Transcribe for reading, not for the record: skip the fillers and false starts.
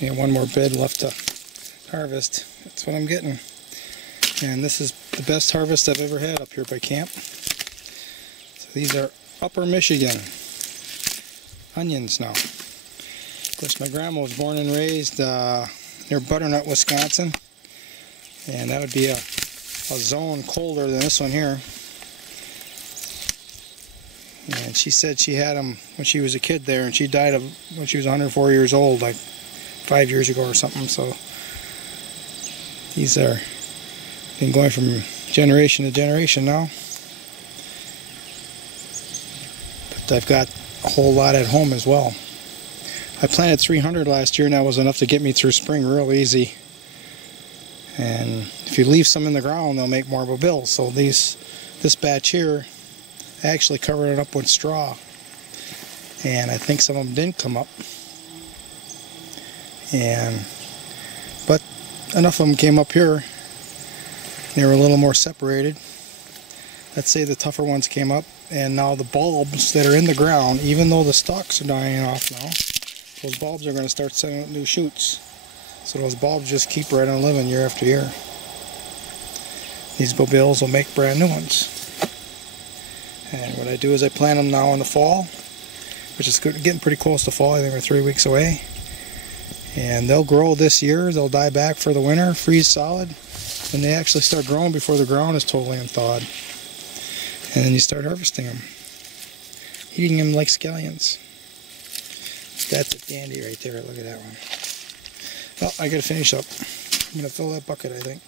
We have one more bed left to harvest. That's what I'm getting. And this is the best harvest I've ever had up here by camp. So these are Upper Michigan onions now. Of course, my grandma was born and raised near Butternut, Wisconsin. And that would be a zone colder than this one here. And she said she had them when she was a kid there, and she died when she was 104 years old, like 5 years ago or something. So these are been going from generation to generation now. But I've got a whole lot at home as well. I planted 300 last year, and that was enough to get me through spring real easy. And if you leave some in the ground, they'll make more Bulbil. So this batch here, I actually covered it up with straw. And I think some of them didn't come up. But enough of them came up here. They were a little more separated. Let's say the tougher ones came up, and now the bulbs that are in the ground, even though the stalks are dying off now, those bulbs are going to start sending up new shoots. So those bulbs just keep right on living year after year. These Bulbils will make brand new ones. And what I do is I plant them now in the fall, which is getting pretty close to fall. I think we're 3 weeks away. And they'll grow this year. They'll die back for the winter, freeze solid. And they actually start growing before the ground is totally unthawed. And then you start harvesting them. Eating them like scallions. That's a dandy right there. Look at that one. Well, I gotta finish up. I'm gonna fill that bucket, I think.